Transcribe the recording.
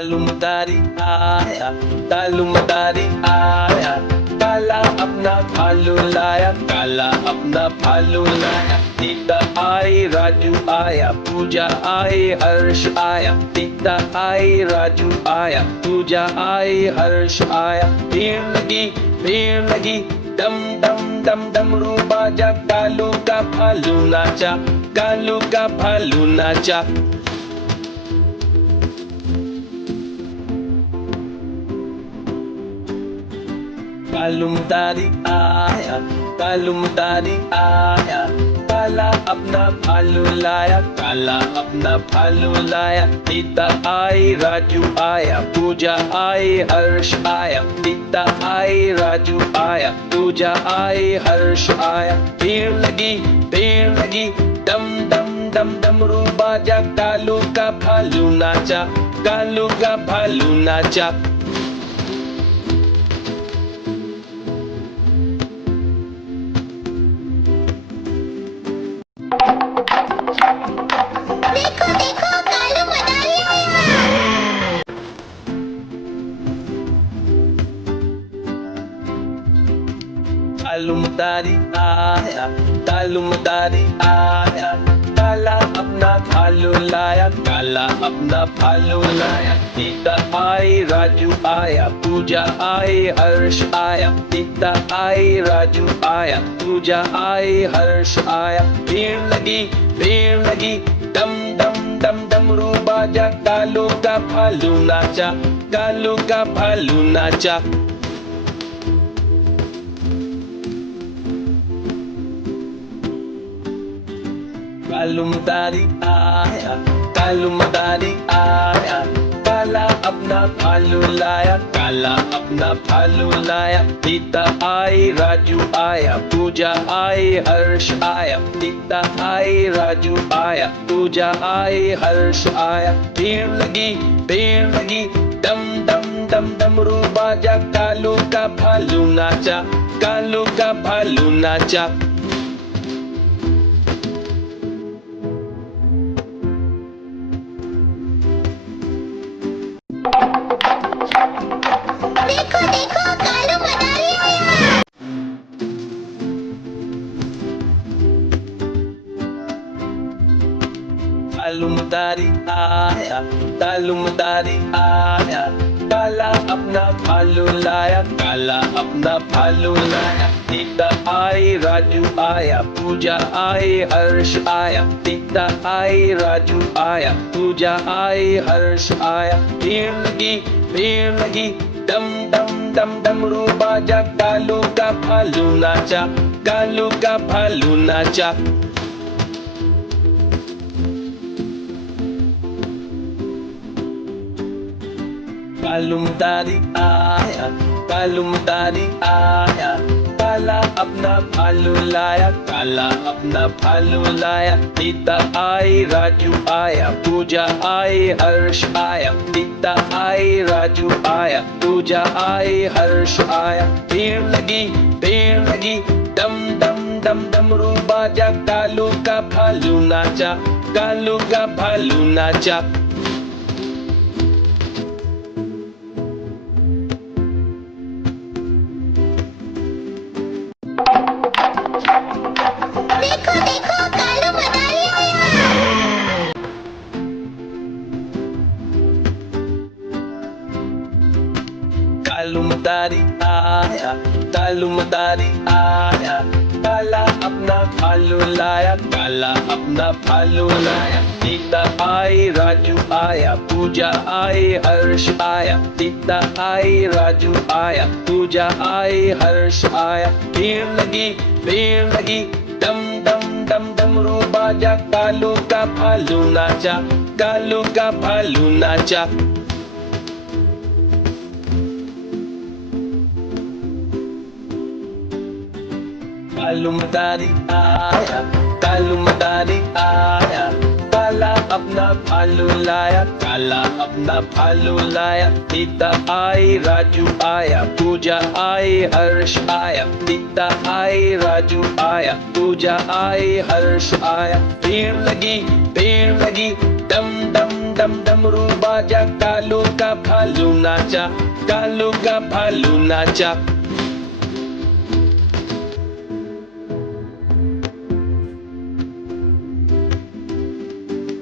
तालुमदारी आया, तालुमदारी आया, काला अपना भालू लाया, काला अपना भालू लाया। सीता आई, राजू आया, पूजा आई, हर्ष आया। सीता आई, राजू आया, पूजा आई, हर्ष आया। भीड़ लगी, डम डम डम डमरू बाजा, कालू का भालू नाचा, कालू का भालू नाचा। तालुमदारी आया, तालुमदारी आया, काला अपना भालू लाया, काला अपना भालू लाया। सीता आई, राजू आया, पूजा आई, हर्ष आया। सीता आई, राजू आया, पूजा आई, हर्ष आया। भीड़ लगी, डम डम डम डमरू बाजा, कालू का भालू नाचा, कालू का भालू नाचा। देखो देखो कालू मदारी आया। तालुमदारी आया, तालुमदारी आया, काला अपना भालू लाया, काला अपना भालू लाया। सीता आई, राजू आया, पूजा आई, हर्ष आया। सीता आई, राजू आया, पूजा आई, हर्ष आया। भीड़ लगी, डम डम डम डमरू बाजा, कालू का भालू नाचा, कालू का भालू नाचा। तालुमदारी आया, तालुमदारी आया, काला अपना भालू लाया, काला अपना भालू लाया। सीता आई, राजू आया, पूजा आई, हर्ष आया। सीता आई, राजू आया, पूजा आई, हर्ष आया। भीड़ लगी, डम डम डम डमरू बाजा, कालू का भालू नाचा, कालू का भालू नाचा। देखो देखो कालू मदारी आया। तालुमदारी आया, तालुमदारी आया, काला अपना भालू लाया, काला अपना भालू लाया। सीता आई, राजू आया, पूजा आई, हर्ष आया। सीता आई, राजू आया, पूजा आई, हर्ष आया। भीड़ लगी, डम डम डम डमरू बाजा, कालू का भालू नाचा, कालू का भालू नाचा। तालुमदारी आया, तालुमदारी आया, काला अपना भालू लाया, काला अपना भालू लाया। सीता आई, राजू आया, पूजा आई, हर्ष आया। सीता आई, राजू आया, पूजा आई, हर्ष आया। भीड़ लगी, डम डम डम डमरू बाजा, कालू का भालू नाचा, कालू का भालू नाचा। देखो देखो कालू मदारी आया। तालुमदारी आया, तालुमदारी आया, काला अपना भालू लाया, काला अपना भालू लाया। सीता आई, राजू आया, पूजा आई, हर्ष आया। सीता आई, राजू आया, पूजा आई, हर्ष आया। भीड़ लगी, डम डम डम डमरू बाजा, कालू का भालू नाचा, कालू का भालू नाचा। तालुमदारी आया, तालुमदारी आया, काला अपना भालू लाया, काला अपना भालू लाया। सीता आई, राजू आया, पूजा आई, हर्ष आया। सीता आई, राजू आया, पूजा आई, हर्ष आया। भीड़ लगी, डम डम डम डमरू बाजा, कालू का भालू नाचा, कालू का भालू नाचा।